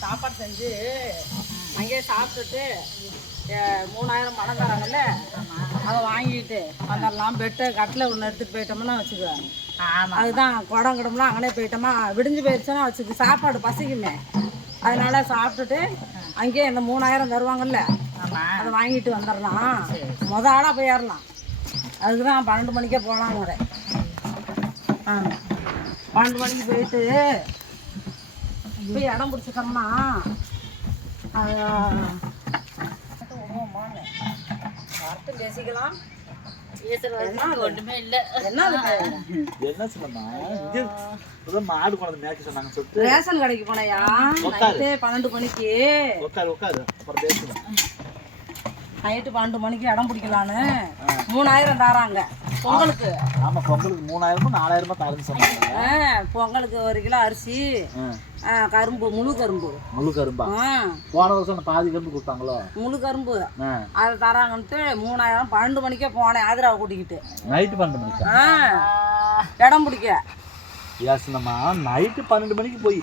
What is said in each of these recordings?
சாப்பாடு செஞ்சு அங்கேயே சாப்பிட்டுட்டு மூணாயிரம் பணம் தராங்கல்ல அதை வாங்கிட்டு வந்துடலாம். பெட்டு கட்டில் ஒன்று எடுத்துகிட்டு போயிட்டோம்னா வச்சுக்கோ. ஆமா. அதுதான் குடம் குடம்லாம் அங்கனே போயிட்டோமா. விடிஞ்சு போயிடுச்சுன்னா வச்சுக்கு. சாப்பாடு பசிக்குமே. அதனால சாப்பிட்டுட்டு அங்கேயே இந்த மூணாயிரம் தருவாங்கல்ல அதை வாங்கிட்டு வந்துடலாம். முத ஆளாக போயிடலாம் அதுக்கு தான் பன்னெண்டு மணிக்கே போகலாம் முறை ஆ. பன்னெண்டு மணிக்கு போயிட்டு போய் இடம் பிடிச்சிட்டோம்னா அது? வார்த்தை பேசிக்கலாம் ஒண்ணுமே இல்ல என்ன இப்பதான் மாடு மேய்க்க சொன்னாங்க சொல்லிட்டு. ரேஷன் கடைக்கு போனையா? பன்னெண்டு மணிக்கு. உட்காரு உட்காரு அப்புறம் பேசுவேன் நைட்டு பன்னெண்டு மணிக்கு இடம் பிடிக்கலான்னு. மூணாயிரம் தராங்க. பொங்கலுக்கு. ஆமா பொங்கலுக்கு மூணாயிரமா நாலாயிரமா தரேன்னு சொன்னாங்க. பொங்கலுக்கு ஒரு கிலோ அரிசி கரும்பு முழு கரும்பு. முழு கரும்பா? போன வருஷம் பாதி கரும்பு கொடுத்தாங்களோ? முழு கரும்பு. அதை தராங்கன்ட்டு மூணாயிரம் பன்னெண்டு மணிக்கே போனேன் ஆதிராவை கூட்டிக்கிட்டு. நைட்டு பன்னெண்டு மணிக்கா? இடம் பிடிக்க. ஏசனம்மா நைட்டு பன்னெண்டு மணிக்கு போய்.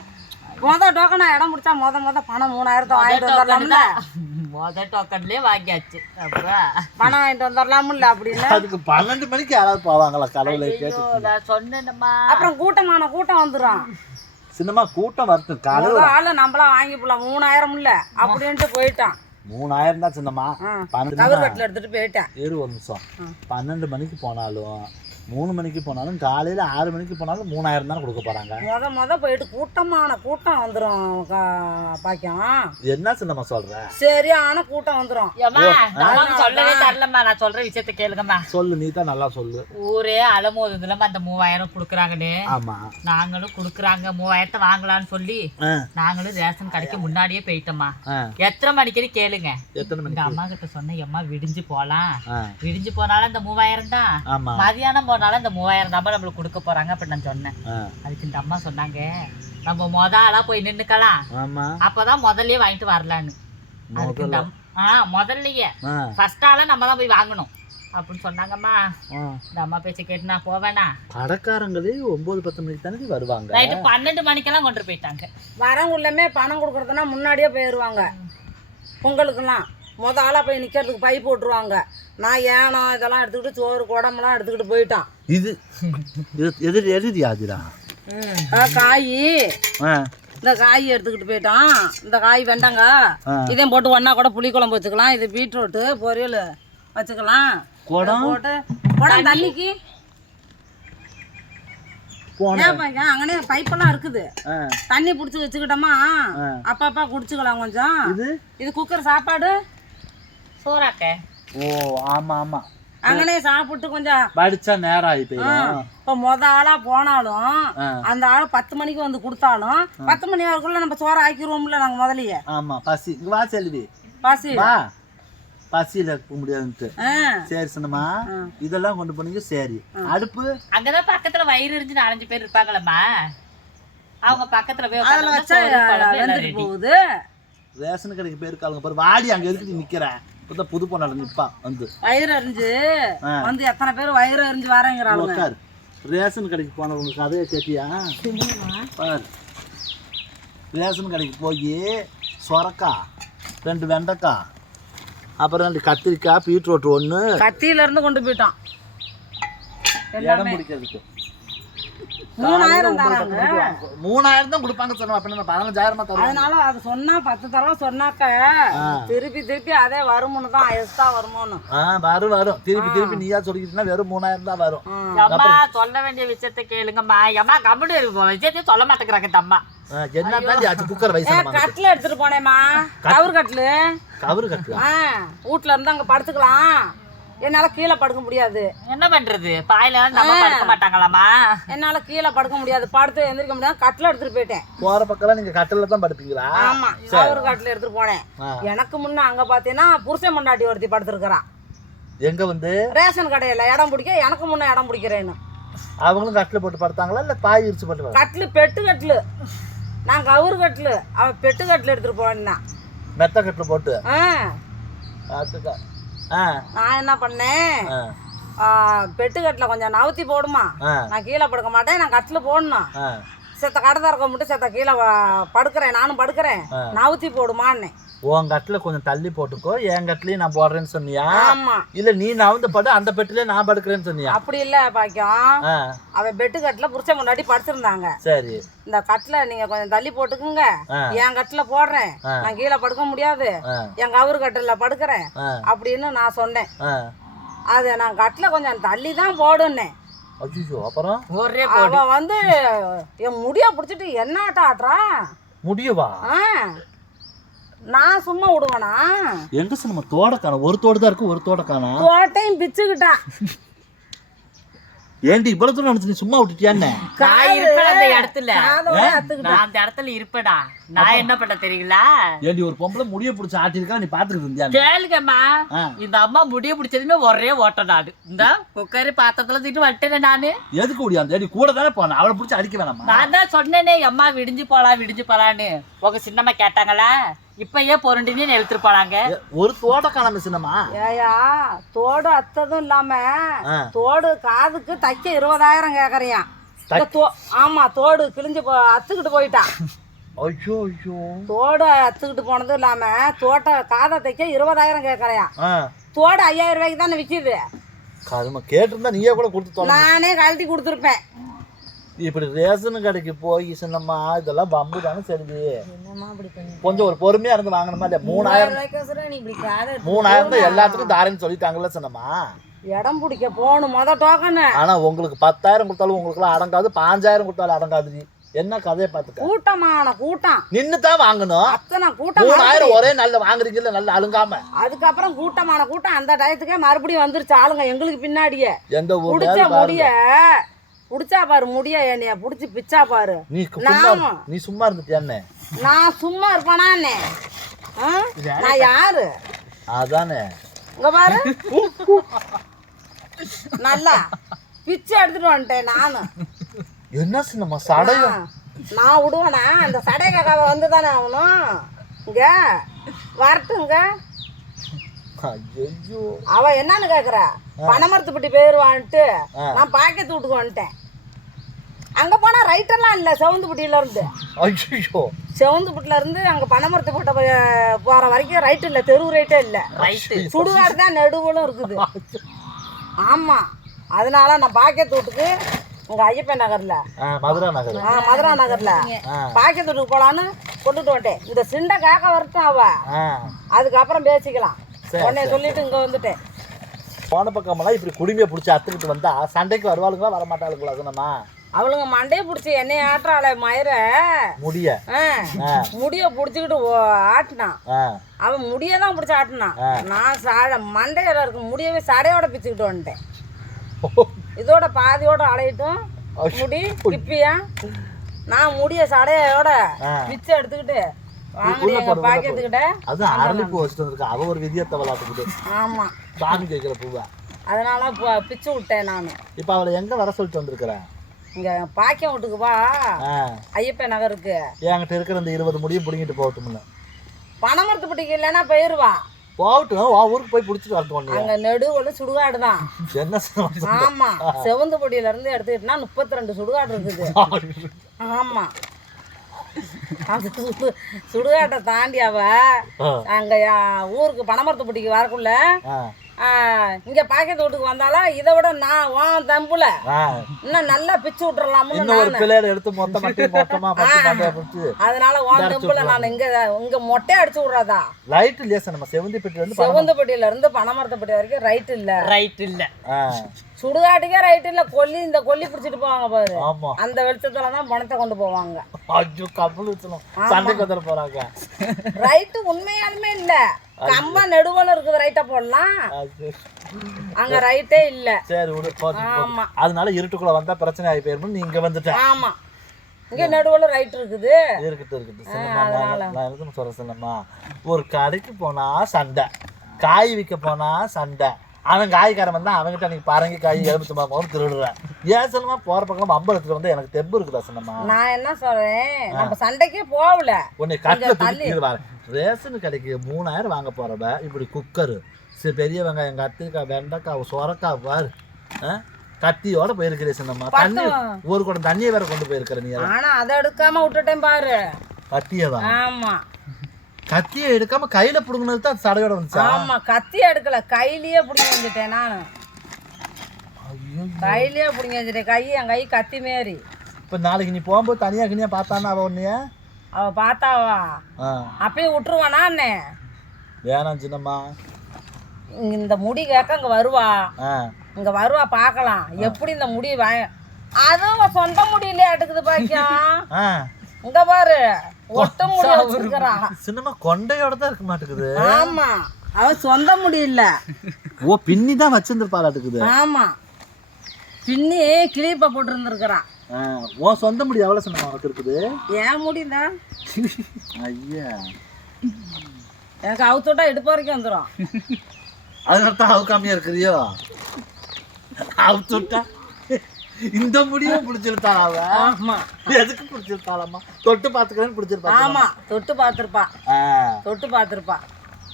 மொத டோக்கனா இடம் பிடிச்சா மொத மொத பணம் மூணாயிரத்தை வாங்கிட்டு வந்துடலாம்ல முத டோக்கன்லயே வாங்கியாச்சு. அப்புறம் பணம் வாங்கிட்டு வந்துடலாம்ல அப்படின்னு. அதுக்கு பன்னெண்டு மணிக்கு யாராவது போவாங்களா? கடவுளை கேட்டு நான் சொன்னேன்மா அப்புறம் கூட்டமான கூட்டம் வந்துடும் சின்னமா கூட்டம் வரட்டும். முத ஆளு நம்மளாம் வாங்கிப்பலாம் மூணாயிரம் இல்ல அப்படின்ட்டு போயிட்டான். மூணாயிரம் தான் சின்னம்மா. பன்னெண்டு எடுத்துட்டு போயிட்டேன். இரு ஒரு நிமிஷம். பன்னெண்டு மணிக்கு போனாலும் மூணு மணிக்கு போனாலும் காலையில ஆறு மணிக்கு போனாலும் மூணாயிரம் தானே கொடுக்க போறாங்க. முத முத போயிட்டு கூட்டமான கூட்டம் வந்துடும் பாக்கியம். என்ன சின்னம்மா சொல்ற? சரியான கூட்டம் வந்துடும் சொல்லவே தரலம்மா நான் சொல்ற விஷயத்த கேளுங்கம்மா. சொல்லு நீ தான் நல்லா சொல்லு. ஊரே அலமோதுலம்மா அந்த மூவாயிரம் கொடுக்குறாங்கன்னு. ஆமா. நாங்களும் கொடுக்குறாங்க மூவாயிரத்தை வாங்கலாம்னு சொல்லி நாங்களும் ரேஷன் கடைக்கு முன்னாடியே போயிட்டோம்மா. எத்தனை மணிக்கு கேளுங்க. எத்தனை மணிக்கு? அம்மா கிட்ட சொன்ன எம்மா விடிஞ்சு போலாம். ஆ, விடிஞ்சு போனாலும் இந்த மூவாயிரம் தான். ஆமா. மதியானம் போனாலும் இந்த மூவாயிரம் தான் நம்மளுக்கு கொடுக்க போறாங்க அப்படி நான் சொன்னேன். அதுக்கு இந்த அம்மா சொன்னாங்க நம்ம மொத ஆளா போய் நின்னுக்கலாம். ஆமா. அப்பதான் முதல்லயே வாங்கிட்டு வரலான்னு. அதுக்கு இந்த முதல்ல. அம்- ஆ முதல்லயே. ஃபர்ஸ்ட் ஆளா நம்ம தான் போய் வாங்கணும். அப்படின்னு சொன்னாங்கம்மா. இந்த அம்மா பேச்ச கேட்டு நான் போவேனா? கடைக்காரங்களே ஒன்பது பத்து மணிக்கு தானே வருவாங்க? நைட்டு பன்னெண்டு மணிக்கெல்லாம் கொண்டு போயிட்டாங்க. வரவங்களுமே பணம் கொடுக்குறதுனா முன்னாடியே போயிடுவாங்க பொங்கலுக்கெல்லாம் முத ஆளாக போய் நிற்கிறதுக்கு பை போட்டுருவாங்க. நான் ஏனம் இதெல்லாம் எடுத்துக்கிட்டு சோறு குடம்பெல்லாம் எடுத்துக்கிட்டு போயிட்டான். இது இது எதிர் எதிரி ஆதிரா ஆ, காய். ஆ. இந்த காய் எடுத்துக்கிட்டு போயிட்டான். இந்த காய் வெண்டங்க. இதையும் போட்டு ஒன்றா கூட புளிக்குழம்பு வச்சுக்கலாம். இது பீட்ரூட்டு பொரியல் வச்சுக்கலாம். குடம்? போட்டு குடம் தண்ணிக்கு. ஏன் அங்கனே பைப்பெல்லாம் இருக்குது. தண்ணி பிடிச்சி வச்சுக்கிட்டோமா. அப்பப்பா குடிச்சுக்கலாம் கொஞ்சம். இது? இது குக்கர் சாப்பாடு? சோறாக்க? ஓ ஆமா ஆமா. அங்கனே சாப்பிட்டு கொஞ்சம் படிச்சா நேரம் ஆகி போயிடும் இப்போ மொத ஆளாக போனாலும். அந்த ஆள் பத்து மணிக்கு வந்து கொடுத்தாலும் பத்து மணி வரைக்குள்ள நம்ம சோறு ஆக்கிடுவோம்ல நாங்கள் முதலையே ஆமா பசி. இங்க வா செல்வி. பசி. வா. பசியில இருக்க முடியாதுன்ட்டு. சரி சின்னம்மா. இதெல்லாம் கொண்டு போனீங்க சரி. அடுப்பு? அங்கதான் பக்கத்துல வயிறு எரிஞ்சு நாலஞ்சு பேர் இருப்பாங்களம்மா. அவங்க பக்கத்துல போய் அதில் வச்சா. போகுது. ரேஷன் கடைக்கு போயிருக்காளுங்க பாரு. வாடி அங்க எதுக்கு நிக்கிறேன் இப்பதான் புது பொண்ணால நிப்பா வந்து. வயிறு ஆ. வந்து எத்தனை பேர் வயிறு எரிஞ்சு வரேங்கிறாளுங்க. உட்காரு. ரேஷன் கடைக்கு போனவங்க கதையை கேட்டியா? பாரு. ரேஷன் கடைக்கு போய் சொரக்கா ரெண்டு வெண்டைக்காய் அப்புறம் ரெண்டு கத்திரிக்காய் பீட்ரூட் ஒன்று கத்தியில இருந்து கொண்டு போயிட்டான். இடம் பிடிக்கிறதுக்கு. மூணாயிரம். மூணாயிரம் தான் கொடுப்பாங்க சொன்னோம் அப்படின்னா பதினஞ்சாயிரமா அதனால அது சொன்னா பத்து தடவை சொன்னாக்க. திருப்பி திருப்பி அதே வருமுன்னு தான் எக்ஸ்ட்ரா வருமோன்னு. ஆ வரும் வரும். திருப்பி திருப்பி நீயா சொல்லிக்கிட்டீங்கன்னா வெறும் மூணாயிரம் தான் வரும். அம்மா சொல்ல வேண்டிய விஷயத்த கேளுங்கம்மா. அம்மா கம்முடு விஷயத்தையும் சொல்ல மாட்டேங்கிறாங்க ஆ, என்ன குக்கர் வயசு கட்டில் எடுத்துட்டு போனேம்மா. கவுர் கட்டில். கவரு கட்டு ஆ வீட்ல இருந்து அங்க படுத்துக்கலாம். என்னால கீழே படுக்க முடியாது. என்ன பண்றது? பாயில நம்ம படுக்க மாட்டாங்களாம்மா என்னால கீழே படுக்க முடியாது. படுத்து எந்திரிக்க முடியாது. கட்டில் எடுத்துட்டு போயிட்டேன். போற பக்கம் நீங்க கட்டில தான் படுப்பீங்களா? ஆமா. கவுர் கட்டில் எடுத்துட்டு போனேன். எனக்கு முன்ன அங்க பாத்தீங்கன்னா புருஷன் மண்டாட்டி ஒருத்தி படுத்திருக்கிறா. எங்க வந்து? ரேஷன் கடையில இடம் பிடிக்க எனக்கு முன்ன இடம் பிடிக்கிறேன்னு. அவங்களும் கட்டில போட்டு படுத்தாங்களா? இல்ல பாய் விரிச்சு போட்டு கட்டில் பெட்டு கட்டில். நான் கவுரு கட்டில். அவன் பெட்டு கட்டில் எடுத்துட்டு போனா மெத்த கட்டில போட்டு? ஆ. நான் என்ன பண்ணேன்? பெட்டு கட்டில் கொஞ்சம் நவுத்தி போடுமா? நான் கீழே படுக்க மாட்டேன் நான் கட்டில் போடணும். செத்த கடை திறக்க மட்டும் செத்த கீழே படுக்கிறேன் நானும் படுக்கிறேன். நவுத்தி போடுமான்னு உன் கட்டில் கொஞ்சம் தள்ளி போட்டுக்கோ என் கட்டிலையும் நான் போடுறேன்னு சொன்னியா? ஆமா. இல்ல நீ நவந்து படு அந்த பெட்டிலே நான் படுக்கிறேன்னு சொன்னியா? அப்படி இல்ல பாக்கியம். ஆ. அவன் பெட்டு கட்டில புருஷன் முன்னாடி படுத்திருந்தாங்க. சரி. இந்த கட்டில நீங்க கொஞ்சம் தள்ளி போட்டுக்குங்க. என் கட்டில போடுறேன். நான் கீழே படுக்க முடியாது. என் கவுரு கட்டில படுக்கிறேன். அப்படின்னு நான் சொன்னேன். ஆ. அது நான் கட்டில கொஞ்சம் தள்ளி தான் போடுன்னேன் அப்புறம்? ஒரே அவ வந்து என் முடிய பிடிச்சிட்டு என்ன ஆட்டம் ஆட்டுறா முடியவா? ஆ. நான் சும்மா விடுவேனா? எங்க சார் நம்ம தோட காணும் ஒரு தோடு தான் இருக்கு ஒரு தோட காணும் தோட்டையும் பிச்சுக்கிட்டான் ஏண்டி இவ்வளவு தூரம் நினைச்சு நீ சும்மா விட்டுட்டியான்னு நான் இருப்பேன் அந்த இடத்துல. காதோட அத்துக்கிட்டான் நான் அந்த இடத்துல இருப்பேடா. நான் என்ன பண்ண தெரியுங்களா? ஏண்டி ஒரு பொம்பளை முடிய பிடிச்சி ஆட்டிருக்கா நீ பாத்துக்கிட்டு இருந்தியா கேளுங்கம்மா. ஆ. இந்த அம்மா முடிய பிடிச்சதுமே ஒரே ஓட்டம் நானு இந்த குக்கரி பாத்திரத்துல தூக்கிட்டு வந்துட்டேன் நானு. எதுக்கு முடியாது ஏடி கூட தானே போனேன் அவளை பிடிச்சி அடிக்க வேணாமா? நான் தான் சொன்னேனே அம்மா விடிஞ்சு போலாம் விடிஞ்சு போலான்னு உங்க சின்னம்மா கேட்டாங்களா? இப்ப ஏன் பொருண்டின்னு ஏ, ஒரு தோட காணாம சின்னம்மா. ஏயா தோடு அத்ததும் இல்லாம. தோடு காதுக்கு தைக்க இருபதாயிரம் கேக்குறியான் ஆமா தோடு கிழிஞ்சு போ அத்துக்கிட்டு போயிட்டான் ஐயோ ஐயோ. தோடு அத்துக்கிட்டு போனதும் இல்லாம தோட்ட காதை தைக்க இருபதாயிரம் கேக்குறியான் ஆ. தோடு ஐயாயிரம் ரூபாய்க்கு தானே விக்குது. கரும கேட்டிருந்தா நீயே கூட கொடுத்து நானே கழட்டி கொடுத்துருப்பேன். இப்படி ரேஷன் கடைக்கு போய் சின்னம்மா இதெல்லாம் பம்பு தானே பண்ணி கொஞ்சம் ஒரு பொறுமையா இருந்து வாங்கணுமா? இல்ல மூணாயிரம் மூணாயிரம் தான் எல்லாத்துக்கும் தாரேன்னு சொல்லிட்டாங்கல்ல சின்னம்மா. இடம் பிடிக்க போகணும் மொத டோக்கனு ஆனா உங்களுக்கு பத்தாயிரம் கொடுத்தாலும் உங்களுக்குலாம் அடங்காது பாஞ்சாயிரம் கொடுத்தாலும் அடங்காது என்ன கதையை பார்த்துக்க? கூட்டமான கூட்டம். நின்று தான் வாங்கணும். அத்தனை கூட்டம் மூணாயிரம் ஒரே நல்ல வாங்குறீங்கல்ல நல்ல அழுங்காம. அதுக்கப்புறம் கூட்டமான கூட்டம். அந்த டயத்துக்கே மறுபடியும் வந்துருச்சு ஆளுங்க எங்களுக்கு பின்னாடியே. எந்த முடிய புடிச்சா பாரு முடிய என்னைய? புடிச்சு பிச்சா பாரு. நீ சும்மா நாம. நீ சும்மா இருந்துட்டியானே நான் சும்மா இருப்பேனான்னே ஆ? நான் யாரு? அதானே. இங்க பாரு. நல்லா. பிச்சை எடுத்துட்டு வந்துட்டேன் நானு. என்ன சின்னம்மா சடையும்? நான் விடுவேனா? அந்த சடை காக்காவை வந்து தானே ஆகணும்? இங்க. வரட்டுங்க ஐயோ அவ என்னன்னு கேக்குறா? பனைமரத்துப்பட்டி போயிருவான்ட்டு ஆ. நான் பாக்கெட் வீட்டுக்கு வந்துட்டேன். அங்க போனா ரைட்டெல்லாம் இல்ல செவந்துப்பட்டியில இருந்து. ஐயோ செவந்துப்பட்டில இருந்து அங்க பனைமரத்துப்பட்ட போற வரைக்கும் ரைட் இல்ல தெரு ரைட்டே இல்ல. ரைட்டு சுடுகாடு தான் நடுவுலும் இருக்குது. ஆமா. அதனால நான் பாக்கெட் வீட்டுக்கு உங்க ஐயப்பன் நகர்ல. மதுரா நகர். ஆ, மதுரா நகர்ல. பாக்கெட் வீட்டுக்கு போலான்னு கொண்டுட்டு வந்துட்டேன். இந்த சிண்டை காக்க வரட்டும் அவ. அதுக்கப்புறம் பேசிக்கலாம். உன்னை சொல்லிட்டு இங்க வந்துட்டேன். போன பக்கமெல்லாம் இப்படி குடுமையை பிடிச்சி அத்துக்கிட்டு வந்தா சண்டைக்கு வருவாளுங்களா வரமாட்டாளுங்களா சின்னம்மா? அவளுங்க மண்டையை பிடிச்சி என்னைய ஆட்டுறாளே மயிர. முடிய. முடிய பிடிச்சிக்கிட்டு ஆட்டினான் அவன் முடிய தான் பிடிச்சி ஆட்டினான் நான் சாட மண்டையில இருக்க முடியவே சடையோட பிச்சுக்கிட்டு வந்துட்டேன். இதோட பாதியோட அலையிட்டும். முடி கிப்பியா? நான் முடிய சடையோட. பிச்சை எடுத்துக்கிட்டு பாக்கெட்டுக்கிட்ட. அது அரளிப்பூ வச்சுட்டு வந்திருக்கா. அவ ஒரு விதியத்தை விளாட்டுக்கிட்டு ஆமா. சாமி கேட்குற பூவை? அதனால பு- பிச்சு விட்டேன் நான். இப்போ அவளை எங்க வர சொல்லிட்டு வந்திருக்கிறேன் இங்க பாக்கியம் வீட்டுக்கு வா. ஐயப்பன் நகருக்கு. என்கிட்ட இருக்கிற இந்த இருபது முடியும் பிடிங்கிட்டு போகட்டும்னு பணமரத்துப்பட்டிக்கு இல்லைன்னா போயிருவா. போகட்டும் வா ஊருக்கு போய் பிடிச்சிட்டு வரட்டும் அங்க நெடுவுல சுடுகாடு தான். என்ன சொல்றது? ஆமா செவந்தபடியில இருந்து எடுத்துக்கிட்டா முப்பத்தி ரெண்டு சுடுகாடு இருக்குது. ஆமா. அந்த சு- சுடுகாட்டை தாண்டி அவ அங்க ஊருக்கு பனமரத்துப்பட்டிக்கு வரக்குள்ள ஆ, ஆ, இங்க பாக்கெட் வீட்டுக்கு வந்தாலா இதை விட நான் உன் தம்புல. இன்னும் நல்லா பிச்சு விட்டுறலாம்னு இன்னும் ஒரு எடுத்து மொத்த மொத்தமா அதனால உன் தம்புல நான் இங்க இங்க மொட்டை அடிச்சு விடுறதா? லைட் இல்லையா சார்? நம்ம செவந்தி பெட்டி வந்து பணம் செவந்தப்பட்டியில இருந்து பனமரத்துப்பட்டி வரைக்கும் ரைட் இல்ல. ரைட் இல்ல. சுடுகாட்டுக்கே ரைட் இல்ல. கொல்லி இந்த கொல்லி பிடிச்சிட்டு போவாங்க பாரு. ஆமா. அந்த வெளிச்சத்துல தான் பணத்தை கொண்டு போவாங்க. ஐயோ கப்பல் சண்டைக்கு வந்துட போறாங்க. ரைட்டு உண்மையாலுமே இல்ல. கம்ப நெடுவல இருக்குது ரைட்டா போடலாம். அங்க ரைட்டே இல்ல. சரி விடு. ஆமா. அதனால இருட்டுக்குள்ள வந்தா பிரச்சனை ஆகி போயிருக்கும் நீ இங்க வந்துட்ட. ஆமா. இங்க நடுவுல ரைட் இருக்குது. சின்னம்மா நான் நான் எதுவும் சொல்றேன் சின்னம்மா? ஒரு கடைக்கு போனா சண்டை. காய் விற்க போனா சண்டை. அவன் காய்காரன் வந்தா அவன்கிட்ட நீ பரங்கி காய் எலுமிச்சம்பா போகும் திருடுறேன் ஏன் சின்னமா போற பக்கம் அம்பலத்துல வந்து எனக்கு தெம்பு இருக்குதா சின்னம்மா? நான் என்ன சொல்றேன் நம்ம சண்டைக்கே போகல. உன்னை கட்டில வர ரேஷன் கடைக்கு மூணாயிரம் வாங்க போறவ இப்படி குக்கரு சரி பெரிய வெங்காயம் கத்திரிக்காய் வெண்டைக்காய் சொரக்காய் பாரு? கத்தியோட போயிருக்கிறேன் சின்னம்மா. தண்ணி ஒரு குடம் தண்ணியை வேற கொண்டு போயிருக்கிற நீ. ஆனா அதை எடுக்காம விட்டுட்டேன் பாரு. கத்தியவா? ஆமா. கத்தியை எடுக்காம கையில புடுங்கினது தான் சடையோட வந்துச்சா? ஆமா கத்தி எடுக்கல. கையிலயே பிடிங்க வந்துட்டேன் நானு. கையிலயே பிடிங்க வந்துட்டேன் கை என் கை கத்தி மாரி. இப்ப நாளைக்கு நீ போகும்போது தனியா கினியா பார்த்தானா அவ உன்னைய? அவ பார்த்தாவா? ஆ. அப்பயும் விட்டுருவானா அண்ணே? வேணாம் சின்னம்மா. இந்த முடி கேட்க இங்க வருவா. இங்க வருவா பார்க்கலாம். எப்படி இந்த முடி வாங்க அதுவும் சொந்த முடியில எடுக்குது பாக்கியம் இங்க பாரு. ஒட்ட முடி வச்சிருக்கிறா சின்னம்மா கொண்டையோட தான் இருக்க மாட்டேங்குது ஆமா அவன் சொந்த முடி இல்ல ஓ பின்னி தான் வச்சிருந்துருப்பாளாட்டுக்குது ஆமா பின்னி கிளிப்ப போட்டு இருந்திருக்கிறான் ஆ உன் சொந்த முடி எவ்வளோ சின்னம்மா உனக்கு இருக்குது? ஏன் முடிதான் ஐயா. எனக்கு அவுத்துட்டா இடுப்பு வரைக்கும் வந்துடும் அதனால தான் அவுக்காமையா இருக்கிறியோ? அவுத்துட்டா இந்த முடியும் பிடிச்சிருத்தாளா அவ ஆமா. எதுக்கு பிடிச்சிருத்தாளம்மா தொட்டு பார்த்துக்கிறேன்னு பிடிச்சிருப்பா ஆமா. தொட்டு பார்த்துருப்பா ஆ. தொட்டு பார்த்துருப்பா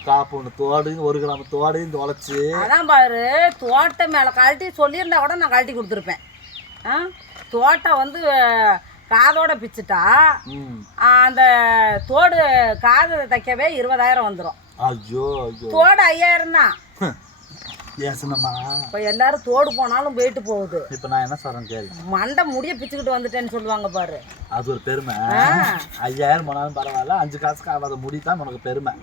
காப்பு ஒன்று தோடையும் ஒரு கிராம் தோடையும் தொலைச்சு அதான் பாரு தோட்டை மேலே கழட்டி சொல்லியிருந்தா கூட நான் கழட்டி கொடுத்துருப்பேன். ஆ? தோட்டம் வந்து காதோட பிச்சுட்டா அந்த தோடு காது தைக்கவே இருபதாயிரம் வந்துடும் ஐயோ. தோடு ஐயாயிரம் தான். ஏசனம்மா இப்போ எல்லாரும் தோடு போனாலும் போயிட்டு போகுது. இப்போ நான் என்ன சொல்றேன் கேள்வி மண்டை முடிய பிச்சுக்கிட்டு வந்துட்டேன்னு சொல்லுவாங்க பாரு. அது ஒரு பெருமை. ஐயாயிரம் போனாலும் பரவாயில்ல அஞ்சு காசுக்கு ஆகாத முடி தான் உனக்கு பெருமை.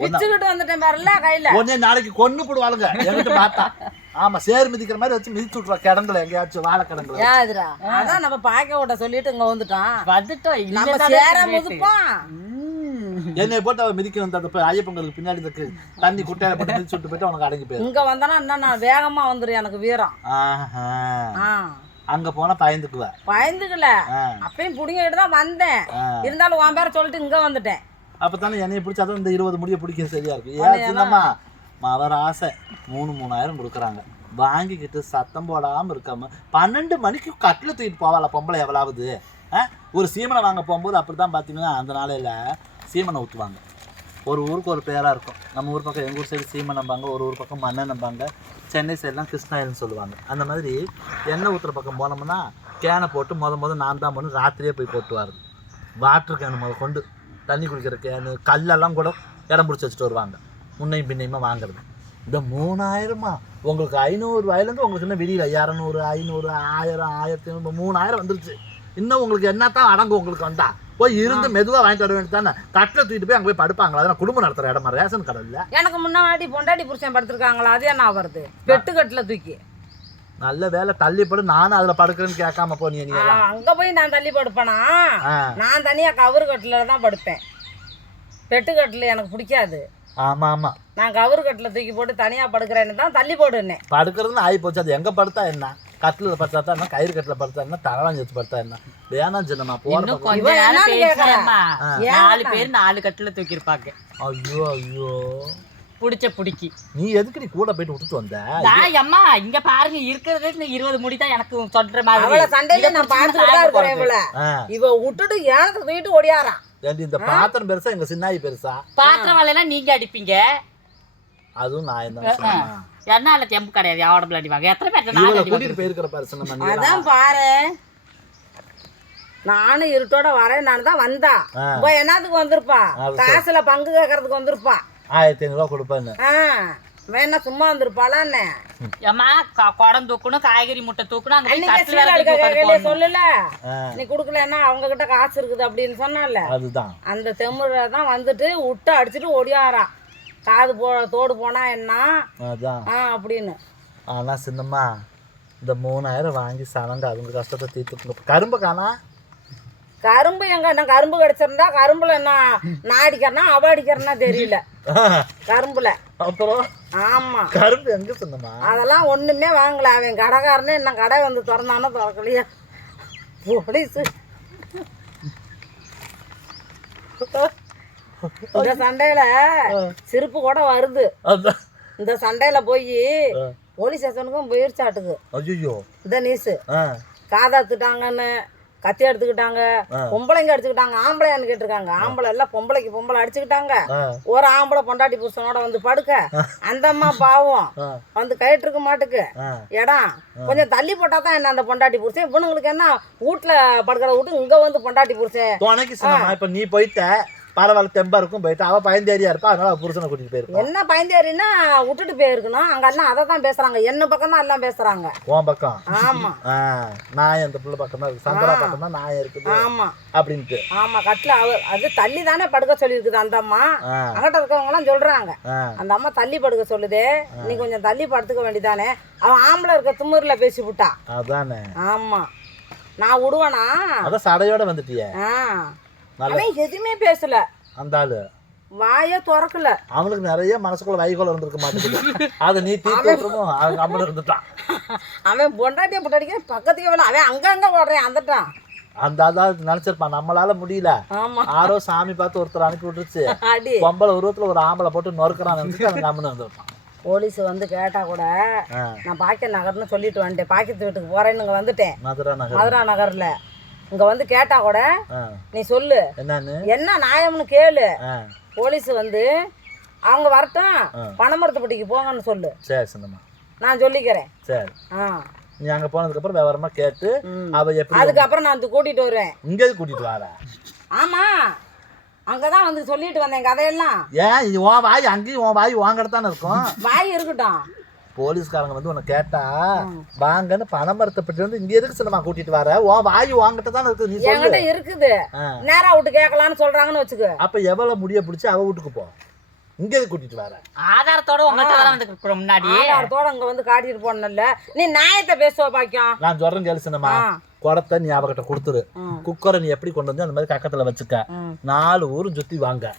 பிச்சுக்கிட்டு வந்துட்டேன் பாருல கையில. உடனே நாளைக்கு கொண்டு போடுவாளுங்க என்கிட்ட பார்த்தா. ஆமா சேர் மிதிக்கிற மாதிரி வச்சு மிதிச்சு விட்ருவா கிடங்குல எங்கேயாச்சும் வாழை கிடங்குல அதான் நம்ம பாக்க விட்ட சொல்லிட்டு இங்க வந்துட்டான் வந்துட்டோம் நம்ம சேர தான் முதுப்பான் என்னை போட்டு அவன் மிதிக்க வந்த அந்த ஐயப்பங்களுக்கு பின்னாடி இந்த கு- தண்ணி குட்டையில போட்டு மிதிச்சு விட்டு போயிட்டு உனக்கு அடங்கி போயிடும் இங்க வந்தானா இன்னும் நான் வேகமா வந்துடும் எனக்கு வீரம். அங்க போனா பயந்துக்குவ. பயந்துக்கல. அப்பயும் புடிங்கிட்டு தான் வந்தேன். இருந்தாலும் உன் பேரை சொல்லிட்டு இங்க வந்துட்டேன். அப்பதானே என்னைய பிடிச்சா தான் இந்த இருபது முடிய பிடிக்க சரியா இருக்கு. ஏன் சின்னம்மா அவர் ஆசை. மூணு மூணாயிரம் கொடுக்குறாங்க. வாங்கிக்கிட்டு சத்தம் போடாம இருக்காம பன்னெண்டு மணிக்கு கட்டில் தூக்கிட்டு போவாள பொம்பளை எவ்வளவு ஒரு சீமனை வாங்க போகும்போது அப்படிதான் பார்த்தீங்கன்னா அந்த நாளையில சீமனை ஊற்றுவாங்க. ஒரு ஊருக்கு ஒரு பேராக இருக்கும். நம்ம ஊர் பக்கம் எங்கள் ஊர் சைடு சீமன் நம்பாங்க ஒரு ஊர் பக்கம் மண்ணை நம்பாங்க சென்னை சைடுலாம் கிருஷ்ணாயில்னு சொல்லுவாங்க. அந்த மாதிரி எண்ணெய் ஊற்றுற பக்கம் போனோம்னா கேனை போட்டு மொதல் மொதல் நான் தான் பண்ணி ராத்திரியே போய் போட்டு வருது வாட்டர் கேனு முத கொண்டு தண்ணி குடிக்கிற கேனு கல்லெல்லாம் கூட இடம் பிடிச்சி வச்சுட்டு வருவாங்க. முன்னையும் பின்னையுமா வாங்குறது. இந்த மூணாயிரமா? உங்களுக்கு ஐநூறுரூவாயிலேருந்து உங்களுக்கு இன்னும் வெளியில் இரநூறு ஐநூறு ஆயிரம் ஆயிரத்தி ஐநூறு மூணாயிரம் வந்துருச்சு. இன்னும் உங்களுக்கு என்னத்தான் அடங்கும் உங்களுக்கு வந்தா? போய் இருந்து மெதுவாக வாங்கிட்டு வர வேண்டியது தானே? கட்டில் தூக்கிட்டு போய் அங்கே போய் படுப்பாங்களா? அதான் குடும்பம் நடத்துகிற இடமா ரேஷன் கடை இல்லை. எனக்கு முன்னாடி பொண்டாட்டி புருஷன் படுத்திருக்காங்களா? அது என்ன வருது பெட்டுக்கட்டுல தூக்கி. நல்ல வேலை தள்ளிப்படு நானும் அதில் படுக்கிறேன்னு கேட்காம போனீங்க நீ அங்க போய் நான் தள்ளி படுப்பேனா? நான் தனியா கவுரு கட்டில தான் படுப்பேன். பெட்டுக்கட்டில் எனக்கு பிடிக்காது. ஆமாம் ஆமாம் நான் கவுரு கட்டில் தூக்கி போட்டு தனியா படுக்கிறேன்னு தான் தள்ளி போடுனே படுக்கிறதுன்னு ஆகி போச்சு அது எங்கே படுத்தா என்ன? கட்டில் படுத்தா என்ன? கயிறு கட்டில் படுத்தா என்ன? தரவாஞ்சி படுத்தா என்ன? வேணாம் என்னன்னு பேசுறேம்மா ஏன் நாலு பேர் நாலு கட்டில தூக்கி இருப்பாங்க ஐயோ ஐயோ. புடிச்ச புடிக்கி. நீ எதுக்கு நீ கூட போயிட்டு விட்டுட்டு வந்த? நான் அம்மா இங்க பாருங்க இருக்கிறது இந்த இருபது முடி தான் எனக்கு சொல்ற மாதிரி. அவளை சண்டையில இதை நான் பார்த்துட்டு இருக்கிறேன். இவள. இவ விட்டுட்டு ஏனத்தை தூக்கிட்டு ஓடியாரான் இந்த பாத்திரம் பெருசா எங்க சின்னாயி பெருசா? பாத்திரம் வேலையெல்லாம் நீங்க அடிப்பீங்க. அதுவும் நான் தான் சொன்னேன் என்னால தெம்பு கிடையாது யாவோட அடி வாங்க எத்தனை அடி கூட்டிட்டு போயிருக்கிற பாரு எல்லாம். அதான் பாரு நானும் இருட்டோட வரேன் நான் தான் வந்தா. இவ என்னத்துக்கு வந்திருப்பா காசுல பங்கு கேட்கறதுக்கு வந்திருப்பா ஆயிரத்தி ஐநூறுவா கொடுப்பேன்னு ஆ வேணா சும்மா வந்திருப்பாளான்னு ஏம்மா க- குடம் தூக்கணும் காய்கறி முட்டை தூக்கணும் அங்க போய் சொல்லல நீ குடுக்கலன்னா அவங்க கிட்ட காசு இருக்குது அப்படின்னு சொன்னால அதுதான் அந்த தெம்முல தான் வந்துட்டு விட்டு அடிச்சுட்டு ஓடியாரா காது போ தோடு போனா என்ன? அதான். ஆ அப்படின்னு. ஆனா சின்னம்மா இந்த மூணாயிரம் வாங்கி சனங்க அவங்க கஷ்டத்தை தீர்த்துக்கணும் கரும்பு காணா? கரும்பு எங்க என்ன கரும்பு கிடைச்சிருந்தா கரும்புல என்ன நான் அடிக்கிறனா அவ அடிக்கிறனா தெரியல. கரும்புல. அப்புறம்? ஆமா. கரும்பு எங்க சின்னம்மா? அதெல்லாம் ஒண்ணுமே வாங்கல. அவன் கடைக்காரனே என்ன கடை வந்து திறந்தானோ திறக்கலையா. போலீஸ். இந்த சண்டையில சிரிப்பு கூட வருது. இந்த சண்டையில போய் போலீஸ் ஸ்டேஷனுக்கும் போயிருச்சாட்டுக்கு ஐயோ இந்த நியூஸ் காதாத்துட்டாங்கன்னு கத்தி எடுத்துக்கிட்டாங்க. பொம்பளைங்க அடிச்சுக்கிட்டாங்க ஆம்பளையான்னு கேட்டிருக்காங்க. ஆம்பளை எல்லாம் பொம்பளைக்கு பொம்பளை அடிச்சுக்கிட்டாங்க. ஒரு ஆம்பளை பொண்டாட்டி புருஷனோட வந்து படுக்க. அந்த அம்மா பாவம். வந்து கயிற்றுக்க மாட்டுக்கு. ஆ. இடம். கொஞ்சம் தள்ளி போட்டா தான் என்ன அந்த பொண்டாட்டி புருஷன்? இவனுங்களுக்கு என்ன? வீட்டுல படுக்கிற விட்டு இங்க வந்து பொண்டாட்டி புருஷன். இப்ப நீ போயிட்ட. பரவாயில்ல தெம்பா இருக்கும் போயிட்டு அவ பயந்தேரியா இருப்பா அதனால புருஷனை கூட்டிட்டு போயிருப்பான் என்ன பயந்தேரின்னா விட்டுட்டு போயிருக்கணும். அங்க எல்லாம் அதை தான் பேசுறாங்க. என்ன பக்கம் தான் எல்லாம் பேசுறாங்க. உன் பக்கம். ஆமா. ஆ, நாய் அந்த புள்ள பக்கம் தான் இருக்கு. சந்திரா பக்கம் தான் நாய் இருக்குது ஆமா. அப்படின்ட்டு. ஆமா கட்டில அவ அது தள்ளி தானே படுக்க சொல்லியிருக்குது அந்த அம்மா. அங்கிட்ட இருக்கவங்க எல்லாம் சொல்றாங்க அந்த அம்மா தள்ளி படுக்க சொல்லுதே. நீ கொஞ்சம் தள்ளி படுத்துக்க வேண்டியதானே. அவன் ஆம்பளை இருக்க திமிர்ல பேசி விட்டா அதானே. ஆமா. நான் விடுவேனா அதான் சடையோட வந்துட்டியே. ஆ. அவன் எதுவுமே பேசல. அந்த ஆளு. வாயே திறக்கல. அவனுக்கு நிறைய மனசுக்குள்ள வைகோல் இருந்திருக்க மாட்டேங்குது. அதை நீ தீர்த்து விட்டுருமோ அவன் கம்மன் இருந்துட்டான். அவன் பொண்டாட்டிய பொண்டாட்டிக்க பக்கத்துக்கே வரல அவன் அங்கங்க ஓடுறேன் அந்தட்டான். அந்த அதான் நினைச்சிருப்பான். நம்மளால முடியல. ஆமா. யாரோ சாமி பார்த்து ஒருத்தர் அனுப்பி விட்டுருச்சு. அடி. பொம்பளை உருவத்துல ஒரு ஆம்பளை போட்டு நொறுக்கிறான் நினைச்சிட்டு அவன் கம்மன் இருந்திருப்பான். போலீஸ் வந்து கேட்டா கூட நான் பாக்கிய நகர்னு சொல்லிட்டு வந்துட்டேன். பாக்கியத்து வீட்டுக்கு போறேன்னு வந்துட்டேன். மதுரை நகர் மதுரா நகர்ல. இங்க வந்து கேட்டா கூட நீ சொல்லு. என்ன நியாயம்னு கேளு. போலீஸ் வந்து அவங்க வரட்டும் ஆ. பணமரத்துப்பட்டிக்கு போங்கன்னு சொல்லு. சரி சின்னம்மா. நான் சொல்லிக்கிறேன். சரி. ஆ. நீ அங்க போனதுக்கு அப்புறம் விவரமா கேட்டு. அவ எப்படி அதுக்கப்புறம் நான் வந்து கூட்டிட்டு வருவேன். இங்கே கூட்டிட்டு வார ஆமா. அங்கதான் வந்து சொல்லிட்டு வந்தேன் கதையெல்லாம். ஏன் உன் வாய் அங்கேயும் உன் வாய் வாங்கறதானே இருக்கும்? வாய் இருக்கட்டும். போலீஸ்காரங்க வந்து உன்னை கேட்டா வாங்கன்னு பணம் மறுத்தப்பட்டு வந்து இங்க எதுக்கு சினிமா கூட்டிட்டு வர? உன் வாய் வாங்கிட்டு தானே இருக்கு நீ சொல்லு. என்கிட்ட இருக்குது. நேரா விட்டு கேட்கலான்னு சொல்றாங்கன்னு வச்சுக்க. அப்ப எவ்வளவு முடிய பிடிச்சி அவ வீட்டுக்கு போ. இங்க எதுக்கு கூட்டிட்டு வர? ஆதாரத்தோட உங்கள்கிட்ட தானே வந்து முன்னாடி ஆதாரத்தோட அங்க வந்து காட்டிட்டு போனல நீ நியாயத்தை பேசுவ பாக்கியம். நான் சொல்றேன் கேளு சின்னம்மா ஆ. குடத்தை நீ அவகிட்ட கொடுத்துரு. குக்கரை நீ எப்படி கொண்டு வந்து அந்த மாதிரி கக்கத்துல வச்சுக்க. நாலு ஊரும் சுத்தி வாங்க.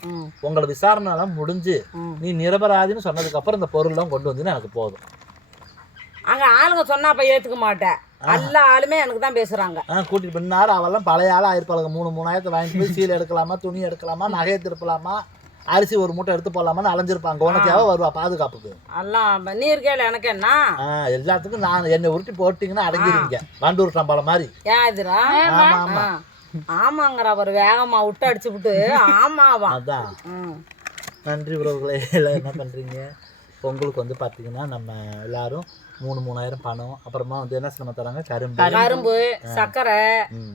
உங்களை விசாரணை எல்லாம் முடிஞ்சு. நீ நிரபராதின்னு சொன்னதுக்கு அப்புறம் இந்த பொருள்லாம் கொண்டு வந்தீங்கன்னா எனக்கு போதும். அங்க ஆளுங்க சொன்னா அப்ப ஏத்துக்க மாட்டேன். எல்லா ஆளுமே எனக்கு தான் பேசுறாங்க. கூட்டிட்டு பின்னாரு அவெல்லாம் பழைய ஆளா ஆயிருப்பாளுங்க. மூணு மூணாயிரத்தை வாங்கிட்டு போய் சீலை எடுக்கலாமா துணி எடுக்கலாமா நகையை திருப்பலாமா? அரிசி ஒரு மூட்டை எடுத்து போடலாமான்னு அலைஞ்சிருப்பாங்க உனக்கு எவ வருவா பாதுகாப்புக்கு? எல்லாம் நீ இருக்கேல எனக்கு என்ன? எல்லாத்துக்கும் நான் என்னை உருட்டி போட்டீங்கன்னா அடங்கிருவீங்க. வண்டூர் சம்பாளம் மாதிரி. ஏன் இதுரா ஆமா ஆமா. ஆ. ஆமாங்கிற அவர் வேகமா விட்டு அடிச்சு விட்டு. ஆமாவா அதான். நன்றி உறவுகளே எல்லாம் என்ன பண்ணுறீங்க பொங்கலுக்கு வந்து பார்த்தீங்கன்னா நம்ம எல்லாரும் மூணு மூணாயிரம் பணம் அப்புறமா வந்து என்ன சினிமா தராங்க? கரும்பு. கரும்பு சர்க்கரை.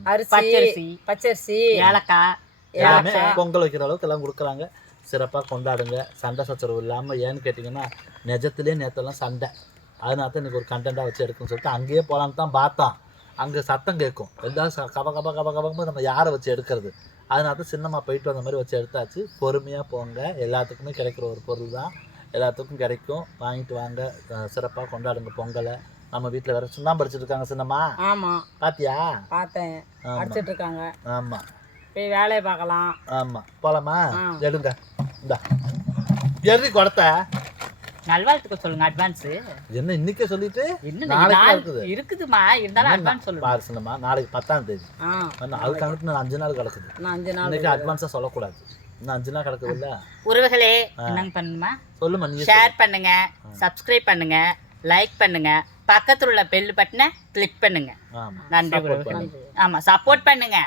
அரிசி பச்சரிசி. பச்சரிசி. ஏலக்காய் எல்லாமே பொங்கல் வைக்கிற அளவுக்கு எல்லாம் கொடுக்குறாங்க. சிறப்பாக கொண்டாடுங்க. சண்டை சச்சரவு இல்லாமல் ஏன்னு கேட்டிங்கன்னா நிஜத்துலேயே நேற்றெல்லாம் சண்டை. அதனால தான் இன்னைக்கு ஒரு கண்டென்ட்டாக வச்சு எடுக்கணும்னு சொல்லிட்டு அங்கேயே போகலான்னு தான் பார்த்தோம். அங்கே சத்தம் கேட்கும். எல்லாரும் ச- கப கப கப கபக்கும்போது நம்ம யாரை வச்சு எடுக்கிறது? அதனால தான் சின்னம்மா போயிட்டு வந்த மாதிரி வச்சு எடுத்தாச்சு. பொறுமையாக போங்க. எல்லாத்துக்குமே கிடைக்கிற ஒரு பொருள் தான். எல்லாத்துக்கும் கிடைக்கும். வாங்கிட்டு வாங்க. சிறப்பாக கொண்டாடுங்க பொங்கலை. நம்ம வீட்டில் வேற சுண்ணாம்பு அடிச்சிட்டு இருக்காங்க சின்னம்மா. ஆமா. பாத்தியா? பார்த்தேன். அடிச்சிட்டு இருக்காங்க. ஆமாம் போய் வேலையை பார்க்கலாம். ஆமாம் போகலாமா. எடுங்க. இந்தா. எரி கொடுத்த? நல்வாழ்த்துக்க சொல்லுங்க அட்வான்ஸ் என்ன இன்னைக்கே சொல்லிட்டு? நாளைக்கு நாள் இருக்குது இருக்குதுமா? இருந்தாலும் அட்வான்ஸ் சொல்லுங்க. சின்னம்மா நாளைக்கு பத்தாம் தேதி. அதுக்கு அனுப்பின அஞ்சு நாள் கிடக்குது. நான் அஞ்சு நாள் இன்னைக்கு அட்வான்ஸாக சொல்லக்கூடாது. இன்னும் அஞ்சு நாள் கிடக்குது இல்ல? உறவுகளே என்னங்க பண்ணணுமா சொல்லுமா நீ ஷேர் பண்ணுங்க சப்ஸ்கிரைப் பண்ணுங்க லைக் பண்ணுங்க பக்கத்துல உள்ள பெல் பட்டனை கிளிக் பண்ணுங்க. ஆமா நன்றி Support உறவுகளே. பண்ணுங்க. ஆமா சப்போர்ட் பண்ணுங்க.